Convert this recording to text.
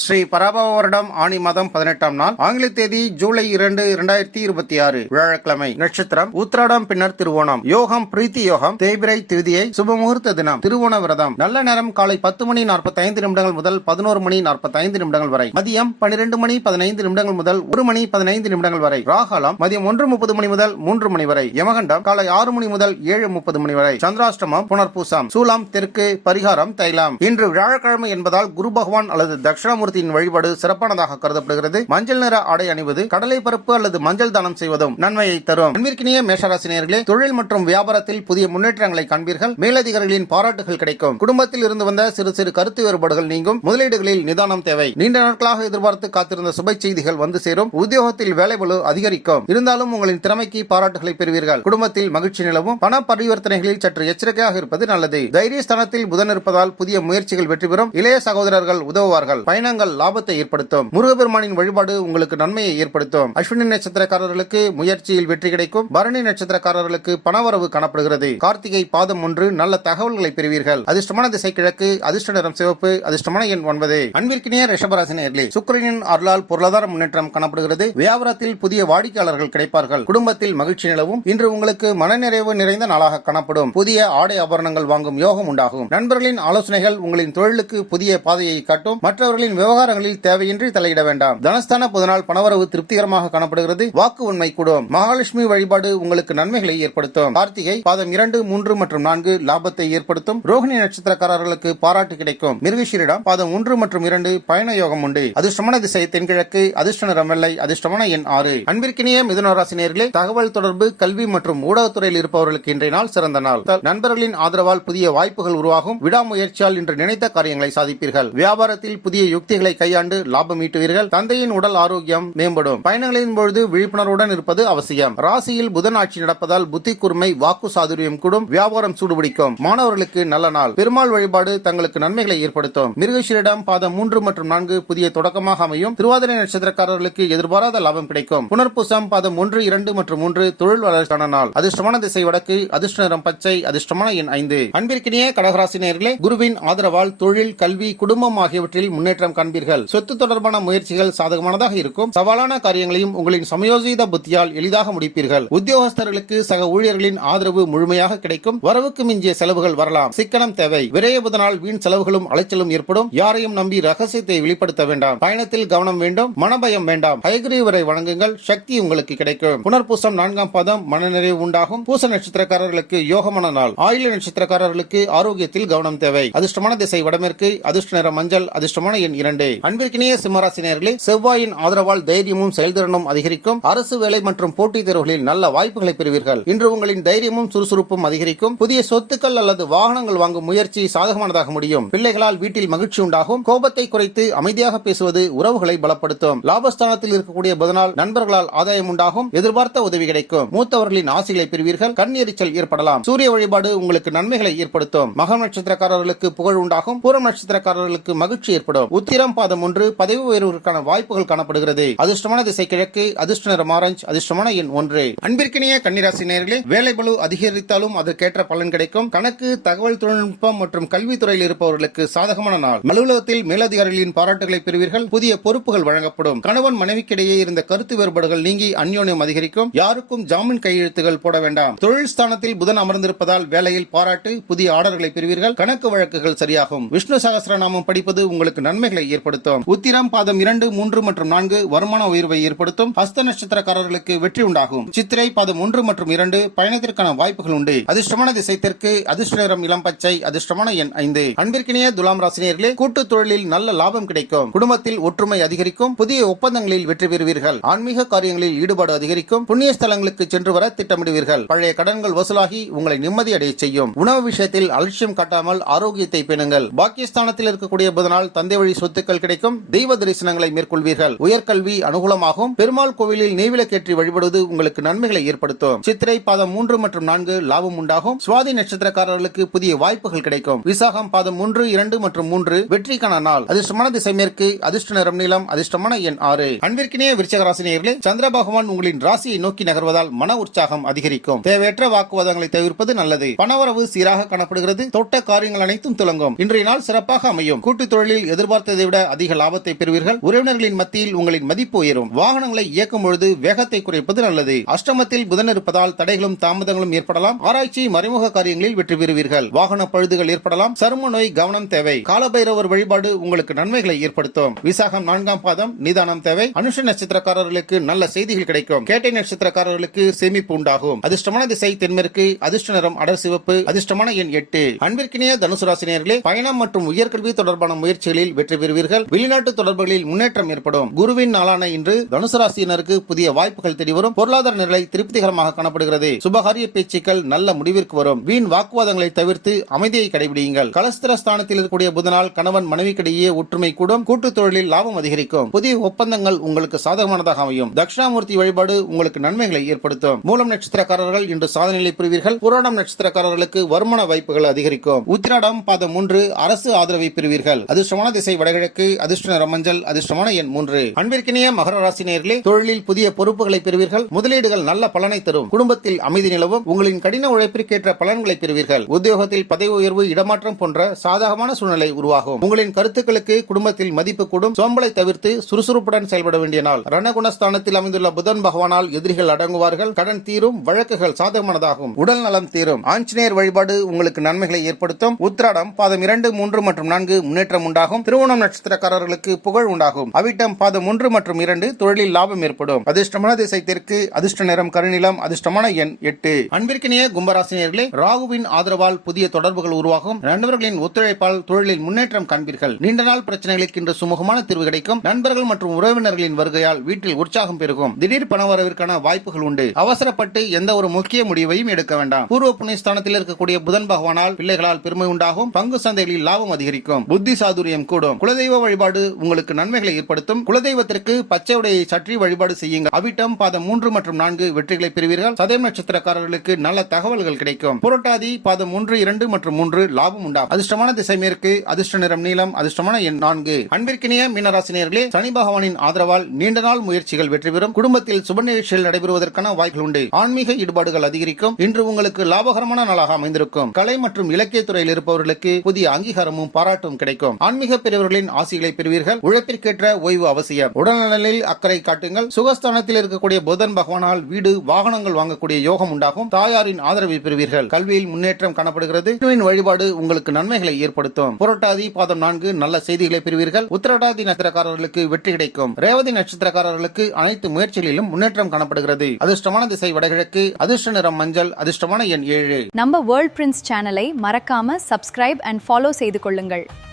ஸ்ரீ பராபவ வருடம் ஆனி மாதம் 18ஆம் நாள், ஆங்கில தேதி ஜூலை 2, 2026, வியாழக்கிழமை. நட்சத்திரம் உத்திராடம், பின்னர் திருவோணம். யோகம் பிரீத்தி யோகம், தேய்பிரை திதியை, சுபமுகூர்த்த தினம், திருவோண விரதம். நல்ல நேரம் காலை 10 மணி 45 நிமிடங்கள் முதல் 11 மணி 45 நிமிடங்கள் வரை. மதியம் 12 மணி 15 நிமிடங்கள் முதல் 1 மணி 15 நிமிடங்கள் வரை. ராகாலம் மதியம் 1:30 மணி முதல் 3 மணி வரை. யமகண்டம் காலை 6 மணி முதல் 7:30 மணி வரை. சந்திராஷ்டமம் புனர்பூசம். சூலம் தெற்கு, பரிகாரம் தைலம். இன்று வியாழக்கிழமை என்பதால் குரு பகவான் அல்லது தட்சிணாமூர்த்தியின் வழிபாடு சிறப்பானதாக கருதப்படுகிறது. மஞ்சள் நிற ஆடை அணிவது, கடலை பருப்பு அல்லது மஞ்சள் தானம் செய்வதும் நன்மையை தரும். அன்பிற்கினிய மேஷராசி நேயர்களே, தொழில் மற்றும் வியாபாரத்தில் புதிய முன்னேற்றங்களை காண்பீர்கள். மேலதிகாரிகளின் பாராட்டுகள் கிடைக்கும். குடும்பத்தில் இருந்து வந்த சிறு சிறு கருத்து வேறுபாடுகள் நீங்கும். முதலீடுகளில் நிதானம் தேவை. நீண்ட நாட்களாக எதிர்பார்த்து காத்திருந்த சுப செய்திகள் வந்து சேரும். உத்தியோகத்தில் வேலைபளு அதிகரிக்கும். இருந்தாலும் உங்களின் திறமைக்கு பாராட்டுகளை பெறுவீர்கள். குடும்பத்தில் மகிழ்ச்சி நிலவும். பண பரிவர்த்தனைகளில் சற்று எச்சரிக்கையாக இருப்பது நல்லது. தைரியஸ்தானத்தில் புதன் இருப்பதால் புதிய முயற்சிகள் வெற்றி பெறும். இளைய சகோதரர்கள் உதவுவார்கள். பயணங்கள் லாபத்தை ஏற்படுத்தும். முருகப்பெருமானின் வழிபாடு உங்களுக்கு நன்மையை ஏற்படுத்தும். அஸ்வினி நட்சத்திரக்காரர்களுக்கு முயற்சியில் வெற்றி கிடைக்கும். பரணி நட்சத்திரக்காரர்களுக்கு பணவரவு காணப்படுகிறது. கார்த்திகை பாதம் 1 நல்ல தகவல்களை பெறுவீர்கள். அதிர்ஷ்டமான திசை கிழக்கு, அதிர்ஷ்ட நிறம் சிவப்பு, அதிர்ஷ்டமான எண் 9. அன்பிற்கினிய ரிஷபராசி நேயர்களே, சுக்கிரனின் அருளால் பொருளாதார முன்னேற்றம் காணப்படுகிறது. வியாபாரத்தில் புதிய வாடிக்கையாளர்கள் கிடைப்பார்கள். குடும்பத்தில் மகிழ்ச்சி நிலவும். இன்று உங்களுக்கு மனநிறைவு நிறைந்த நாளாக காணப்படும். புதிய ஆடை ஆபரணங்கள் வாங்கும் யோகம் உண்டாகும். நண்பர்களின் ஆலோசனைகள் உங்களின் தொழிலுக்கு புதிய பாதையை காட்டும். மற்றவர்களின் விவகாரங்களில் தேவையின்றி தலையிட வேண்டாம். தனஸ்தான புதனால் பணவரவு திருப்திகரமாக காணப்படுகிறது. வாக்கு உண்மை கூடும். மகாலட்சுமி வழிபாடு உங்களுக்கு நன்மைகளை ஏற்படுத்தும். கார்த்திகை பாதம் 2, 3 மற்றும் 4 லாபத்தை ஏற்படுத்தும். ரோகிணி நட்சத்திரக்காரர்களுக்கு பாராட்டு கிடைக்கும். மிருகசீரிடம் பாதம் 1 மற்றும் 2 பயண யோகம் உண்டு. அதிர்ஷ்டமான திசை தென்கிழக்கு, அதிர்ஷ்ட நிறம் வெள்ளை, அதிர்ஷ்டமான எண் 6. அன்பிற்கினிய மிதுன ராசி நேயர்களே, தகவல் தொடர்பு, கல்வி மற்றும் ஊடகத்துறையில் இருப்பவர்களுக்கு இன்றைய நாள் சிறந்த நாள். நண்பர்களின் ஆதரவால் புதிய வாய்ப்புகள் உருவாகும். விடாமுயற்சியால் இன்று நினைத்த காரியங்களை சாதிப்பீர்கள். வியாபாரத்தில் புதிய யுக்திகளை கையாண்டு லாபம் ஈட்டுவீர்கள். தந்தையின் உடல் ஆரோக்கியம் மேம்படும். பயணங்களின் பொழுது விழிப்புணர்வுடன் இருப்பது அவசியம். ராசியில் புதன் ஆட்சி நடப்பதால் புத்தி கூர்மை, வாக்கு சாதுரியம் கூடும். வியாபாரம் சூடுபிடிக்கும். மாணவர்களுக்கு நல்ல நாள். பெருமாள் வழிபாடு தங்களுக்கு நன்மைகளை ஏற்படுத்தும். மிருகசீரிடம் பாதம் 3 மற்றும் 4 புதிய தொடக்கமாக அமையும். திருவாதிரை நட்சத்திரக்காரர்களுக்கு எதிர்பாராத லாபம் கிடைக்கும். புனர்பூசம் பாதம் 1, 2 மற்றும் 3 தொழில் வளர்ச்சியான நாள். அதிர்ஷ்டமான திசை வடக்கு, அதிர்ஷ்ட நிறம் பச்சை, அதிர்ஷ்டமான எண் 5. அன்பிற்கினிய கடகராசி நேயர்களே, குருவின் ஆதரவால் தொழில், கல்வி, குடும்பம் ஆகியவற்றில் முன்னேற்றம் காண்பீர்கள். சொத்து தொடர்பான முயற்சிகள் சாதகமானதாக இருக்கும். சவாலான காரியங்களையும் உங்களின் சமயோசித புத்தியால் எளிதாக முடிப்பீர்கள். உத்தியோகஸ்தர்களுக்கு சக ஊழியர்களின் ஆதரவு முழுமையாக கிடைக்கும். வரவுக்கு மிஞ்சிய செலவுகள் வரலாம். சிக்கனம் தேவை. விரைய புதனால் வீண் செலவுகளும் அலைச்சலும் ஏற்படும். யாரையும் நம்பி ரகசியத்தை வெளிப்படுத்த வேண்டாம். பயணத்தில் கவனம் வேண்டும். மனபயம் வேண்டாம். ஹயகிரீவரை வணங்குங்கள். சக்தி உங்களுக்கு கிடைக்கும். புனர்பூசம் 4ஆம் பாதம் மனநிறைவு உண்டாகும். பூச நட்சத்திரக்காரர்களுக்கு யோகமான நாள். ஆயில நட்சத்திரக்காரர்களுக்கு ஆரோக்கியத்தில் கவனம் தேவை. அதிர்ஷ்டமான திசை வடமேற்கு, அதிர்ஷ்ட நிறம் மஞ்சள், அதிர்ஷ்டமான எண் 2. அன்பிற்கினிய சிம்மராசினியர்களே, செவ்வாயின் ஆதரவால் தைரியமும் செயல்திறனும் அதிகரிக்கும். அரசு வேலை மற்றும் போட்டித் தேர்வுகளில் நல்ல வாய்ப்புகளை பெறுவீர்கள். இன்று உங்களின் தைரியமும் சுறுசுறுப்பும் அதிகரிக்கும். புதிய சொத்துக்கள் அல்லது வாகனங்கள் வாங்கும் முயற்சி சாதகமானதாக முடியும். பிள்ளைகளால் வீட்டில் மகிழ்ச்சி உண்டாகும். கோபத்தை குறைத்து அமைதியாக பேசுவது உறவுகளை பலப்படுத்தும். லாபஸ்தானத்தில் இருக்கக்கூடிய புதனால் நண்பர்களால் ஆதாயம் உண்டாகும். எதிர்பார்த்த உதவி கிடைக்கும். மூத்தவர்களின் ஆசைகளை பெறுவீர்கள். கண் எரிச்சல் ஏற்படலாம். சூரிய வழிபாடு உங்களுக்கு நன்மைகளை ஏற்படுத்தும். மகம் நட்சத்திரக்காரர்களுக்கு புகழ் உண்டாகும். பூரம் நட்சத்திரக்காரர்களுக்கு மகிழ்ச்சி ஏற்படும். உத்திரம் பாதம் 1 பதவி உயர்வுக்கான வாய்ப்புகள் காணப்படுகிறது. அதிர்ஷ்டமான திசை கிழக்கு, அதிர்ஷ்ட நிறம் ஆரஞ்சு, அதிர்ஷ்டமான எண் 1. அன்பிற்கினிய கன்னிராசி நேயர்களே, வேலை பளு அதிகரித்தாலும் அதற்கேற்ற பலன் கிடைக்கும். கணக்கு, தகவல் தொழில்நுட்பம் மற்றும் கல்வித்துறையில் இருப்பவர்களுக்கு சாதகமான நாள். அலுவலகத்தில் மேலதிகாரிகளின் பாராட்டுகளை பெறுவீர்கள். புதிய பொறுப்புகள் வழங்கப்படும். கணவன் மனைவிக்கிடையே இருந்த கருத்து வேறுபாடுகள் நீங்கி அந்யோன்யம் அதிகரிக்கும். யாருக்கும் ஜாமீன் கையெழுத்துகள் போட வேண்டாம். தொழில் ஸ்தானத்தில் புதன் அமர்ந்திருப்பதால் வேலையில் பாராட்டு, புதிய ஆர்டர்களை பெறுவீர்கள். கணக்கு வழக்குகள் சரியாகும். விஷ்ணு சகஸ்ரநாமம் படிப்பது உங்களுக்கு நன்மைகளை ஏற்படுத்தும். உத்திரம் பாதம் 2, 3 மற்றும் 4 வருமான உயர்வை ஏற்படுத்தும். ஹஸ்த நட்சத்திரக்காரர்களுக்கு வெற்றி உண்டாகும். சித்திரை பாதம் 1 மற்றும் 2 பயணத்திற்கான வாய்ப்புகள் உண்டு. அதிர்ஷ்டமான திசை தெற்கு, அதிர்ஷ்ட நிறம் இளம் பச்சை, அதிர்ஷ்டமான எண் 5. அன்பிற்கினிய துலாம் ராசினியர்களே, கூட்டு தொழிலில் நல்ல லாபம் கிடைக்கும். குடும்பத்தில் ஒற்றுமை அதிகரிக்கும். புதிய ஒப்பந்தங்களில் வெற்றி பெறுவீர்கள். ஆன்மீக காரியங்களில் ஈடுபாடு அதிகரிக்கும். புண்ணிய ஸ்தலங்களுக்கு சென்று வர திட்டமிடுவீர்கள். பழைய கடன்கள் வசூலாகி உங்களை நிம்மதி அடைய செய்யும். உணவு விஷயத்தில் அலட்சியம் காட்டாமல் ஆரோக்கியத்தை பேணுங்கள். பாக்கியஸ்தானத்தில் இருக்கக்கூடிய புதனால் தந்தை வழி சொத்துக்கள் கிடைக்கும். தெய்வ தரிசனங்களை மேற்கொள்வீர்கள். உயர்கல்வி அனுகூலமாகும். பெருமாள் கோவிலில் நெய்விளக்கேற்றி வழிபடுவது உங்களுக்கு நன்மைகளை ஏற்படுத்தும். சித்திரை பாதம் 3 மற்றும் 4 லாபம் உண்டாகும். சுவாதி நட்சத்திரக்காரர்களுக்கு புதிய வாய்ப்புகள் கிடைக்கும். விசாகம் பாதம் 1, 2 மற்றும் 3 வெற்றிக்கான நாள். அதிர்ஷ்டமான திசை மேற்கு, அதிர்ஷ்ட நிறம் நீலம், அதிர்ஷ்டமான எண் 6. அன்பிற்கினிய விருச்சிக ராசி நேயர்களே, சந்திர பகவான் உங்களின் ராசியை நோக்கி நகர்வதால் மன உற்சாகம் அதிகரிக்கும். தேவையற்ற வாக்குவாதங்களை தவிர்ப்பது நல்லது. பணவரவு சீராக காணப்படுகிறது. தொட்ட காரியங்கள் அனைத்தும் துலங்கும். இன்றைய நாள் சிறப்பாக அமையும். கூட்டுத் தொழிலில் எதிர்பார்த்ததை திட்டமிட்டதை விட அதிக லாபத்தை பெறுவீர்கள். உறவினர்களின் மத்தியில் உங்களின் மதிப்பு உயரும். வாகனங்களை இயக்கும் பொழுது வேகத்தை குறைப்பது நல்லது. அஷ்டமத்தில் புதன் இருப்பதால் தடைகளும் தாமதங்களும் ஏற்படலாம். ஆராய்ச்சி மறைமுக காரியங்களில் வெற்றி பெறுவீர்கள். வாகன பழுதுகள் ஏற்படலாம். சரும நோய் கவனம் தேவை. காலபைரவர் வழிபாடு உங்களுக்கு நன்மைகளை ஏற்படுத்தும். விசாகம் 4ஆம் பாதம் நிதானம் தேவை. அனுஷ நட்சத்திரக்காரர்களுக்கு நல்ல செய்திகள் கிடைக்கும். கேட்டை நட்சத்திரக்காரர்களுக்கு சேமிப்பு உண்டாகும். அதிர்ஷ்டமான திசை தென்மேற்கு. அதிர்ஷ்ட நிறம் அடர் சிவப்பு. அதிர்ஷ்டமான எண் 8. அன்பிற்கினிய தனுசு ராசினியர்களே, பயணம் மற்றும் உயர்கல்வி தொடர்பான முயற்சிகளில் வெற்றி பெறுவீர்கள். வெளிநாட்டு தொடர்புகளில் முன்னேற்றம் ஏற்படும். குருவின் நாளான இன்று தனுசு ராசியினருக்கு புதிய வாய்ப்புகள் தேடி வரும். பொருளாதார நிலை திருப்திகரமாக காணப்படுகிறது. சுபகாரிய பேச்சுக்கள் நல்ல முடிவிற்கு வரும். வீண் வாக்குவாதங்களை தவிர்த்து அமைதியை கடைபிடியுங்கள். கலஸ்திர ஸ்தானத்தில் இருக்கக்கூடிய புதனால் கணவன் மனைவிக்கிடையே ஒற்றுமை கூடும். கூட்டு தொழிலில் லாபம் அதிகரிக்கும். புதிய ஒப்பந்தங்கள் உங்களுக்கு சாதகமானதாக அமையும். தட்சிணாமூர்த்தி வழிபாடு உங்களுக்கு நன்மைகளை ஏற்படுத்தும். மூலம் நட்சத்திரக்காரர்கள் இன்று சாதனைகளை புரிவீர்கள். புராணம் நட்சத்திரக்காரர்களுக்கு வருமான வாய்ப்புகள் அதிகரிக்கும். உத்திராடம் பாதம் 3 அரசு ஆதரவை பெறுவீர்கள். அதிர்ஷ்டமான திசை வடகிழக்கு. அதிர்ஷ்ட நிறம் மஞ்சள். அதிர்ஷ்டமான எண் 3. அன்பிற்கினிய மகர ராசி நேயர்களே, தொழிலில் புதிய பொறுப்புகளை பெறுவீர்கள். முதலீடுகள் நல்ல பலனை தரும். குடும்பத்தில் அமைதி நிலவும். உங்களின் கடின உழைப்பிற்கேற்ற பலன்களை பெறுவீர்கள். உத்தியோகத்தில் பதவி உயர்வு, இடமாற்றம் போன்ற சாதகமான சூழ்நிலை உருவாகும். உங்களின் கருத்துக்களுக்கு குடும்பத்தில் மதிப்பு கூடும். சோம்பலை தவிர்த்து சுறுசுறுப்புடன் செயல்பட வேண்டிய நாள். ரணகுணஸ்தானத்தில் அமைந்துள்ள புதன் பகவானால் எதிரிகள் அடங்குவார்கள். கடன் தீரும். வழக்குகள் சாதகமானதாகும். உடல் நலம் தீரும். ஆஞ்சநேயர் வழிபாடு உங்களுக்கு நன்மைகளை ஏற்படுத்தும். உத்திராடம் பாதம் 2, 3 மற்றும் 4 முன்னேற்றம் உண்டாகும். திருவோணம் நட்சத்திரக்காரர்களுக்கு புகழ் உண்டாகும். அவிட்டம் பாதம் 1 மற்றும் 2 தொழிலில் லாபம் ஏற்படும். அதிர்ஷ்டமான திசை தெற்கு. அதிர்ஷ்ட நிறம் கருநிலம். அதிர்ஷ்டமான எண் 8. அன்பிற்கினிய கும்பராசினியர்களே, ராகுவின் ஆதரவால் புதிய தொடர்புகள் உருவாகும். நண்பர்களின் ஒத்துழைப்பால் தொழிலில் முன்னேற்றம் காண்பீர்கள். நீண்ட நாள் பிரச்சனைகளுக்கு இன்று சுமூகமான தீர்வு கிடைக்கும். நண்பர்கள் மற்றும் உறவினர்களின் வருகையால் வீட்டில் உற்சாகம் பெருகும். திடீர் பணவரவிற்கான வாய்ப்புகள் உண்டு. அவசரப்பட்டு எந்த ஒரு முக்கிய முடிவையும் எடுக்க வேண்டாம். பூர்வ புண்ணிய ஸ்தானத்தில் இருக்கக்கூடிய புதன் பகவானால் பிள்ளைகளால் பெருமை உண்டாகும். பங்கு சந்தைகளில் லாபம் அதிகரிக்கும். புத்தி சாதுரியம் கூடும். குலதெய்வ வழிபாடு உங்களுக்கு நன்மைகளை ஏற்படுத்தும். குலதெய்வத்திற்கு பச்சை உடையை சற்றி வழிபாடு செய்யுங்கள். அவிட்டம் பாதம் 3 மற்றும் 4 வெற்றிகளை பெறுவீர்கள். சதயம் நட்சத்திரக்காரர்களுக்கு நல்ல தகவல்கள் கிடைக்கும். புரட்டாதி பாதம் 1, 2 மற்றும் 3 லாபம் உண்டாகும். அதிர்ஷ்டமான திசை மேற்கு. அதிர்ஷ்ட நிறம் நீலம். அதிர்ஷ்டமான எண் 4. அன்பிற்கினிய மீனராசினியர்களே, சனி பகவானின் ஆதரவால் நீண்ட நாள் முயற்சிகள் வெற்றி பெறும். குடும்பத்தில் சுப நிகழ்ச்சிகள் நடைபெறுவதற்கான வாய்ப்புகள் உண்டு. ஆன்மீக ஈடுபாடுகள் அதிகரிக்கும். இன்று உங்களுக்கு லாபகரமான நாளாக அமைந்திருக்கும். கலை மற்றும் இலக்கிய துறையில் இருப்பவர்களுக்கு புதிய அங்கீகாரமும் பாராட்டும் கிடைக்கும். ஆன்மீக பெரியவர்களின் ஆசிகளை பெறுவீர்கள். உழைப்பிற்கேற்ற ஓய்வு அவசியம். உடல்நலில் அக்கறை காட்டுங்கள். சுகஸ்தானத்தில் இருக்கக்கூடிய புதன் பகவானால் வீடு, வாகனங்கள் வாங்கக்கூடிய யோகம் உண்டாகும். தாயாரின் ஆதரவை பெறுவீர்கள். கல்வியில் முன்னேற்றம் காணப்படுகிறது. வழிபாடு உங்களுக்கு நன்மைகளை ஏற்படுத்தும். புரட்டாதி பாதம் 4 நல்ல செய்திகளை பெறுவீர்கள். உத்திரட்டாதி நட்சத்திரக்காரர்களுக்கு வெற்றி கிடைக்கும். ரேவதி நட்சத்திரக்காரர்களுக்கு அனைத்து முயற்சிகளிலும் முன்னேற்றம் காணப்படுகிறது. அதிர்ஷ்டமான திசை வடகிழக்கு. அதிர்ஷ்ட நிறம் மஞ்சள். அதிர்ஷ்டமான எண் 7. நம்ம வேர்ல்ட் பிரின்ஸ் சேனலை மறக்காம சப்ஸ்கிரைப் அண்ட் ஃபாலோ செய்து கொள்ளுங்கள்.